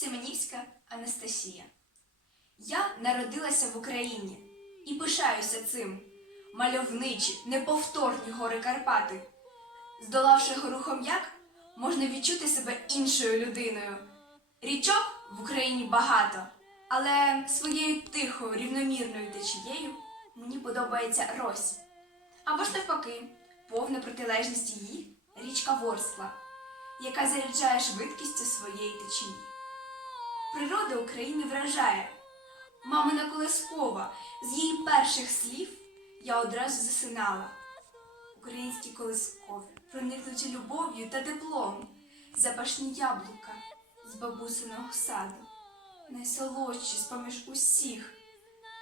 Семенівська Анастасія. Я народилася в Україні і пишаюся цим. Мальовничі, неповторні гори Карпати. Здолавши гору Хом'як, можна відчути себе іншою людиною. Річок в Україні багато, але своєю тихою, рівномірною течією мені подобається Рось. Або ж навпаки, повна протилежність її річка Ворскла, яка заряджає швидкістю своєї течії. Природа України вражає. Мамина колискова, з її перших слів я одразу засинала. Українські колискові, проникнуті любов'ю та теплом, запашні яблука з бабусиного саду, найсолодші з-поміж усіх,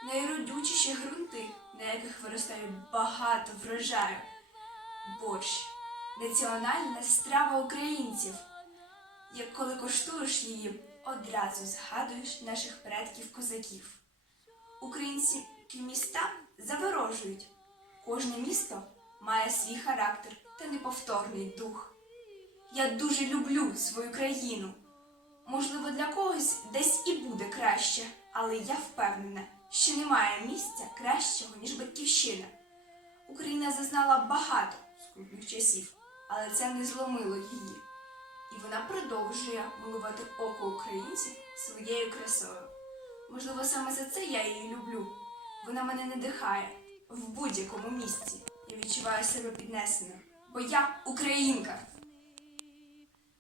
найродючіші ґрунти, на яких виростає багато врожаю, борщ, національна страва українців. Як коли коштуєш її, одразу згадуєш наших предків козаків. Українські міста заворожують. Кожне місто має свій характер та неповторний дух. Я дуже люблю свою країну. Можливо, для когось десь і буде краще, але я впевнена, що немає місця кращого, ніж батьківщина. Україна зазнала багато скрутних часів, але це не зломило її. Вона продовжує милувати око українців своєю красою. Можливо, саме за це я її люблю. Вона мене надихає в будь-якому місці. Я відчуваю себе піднесеною, бо я українка.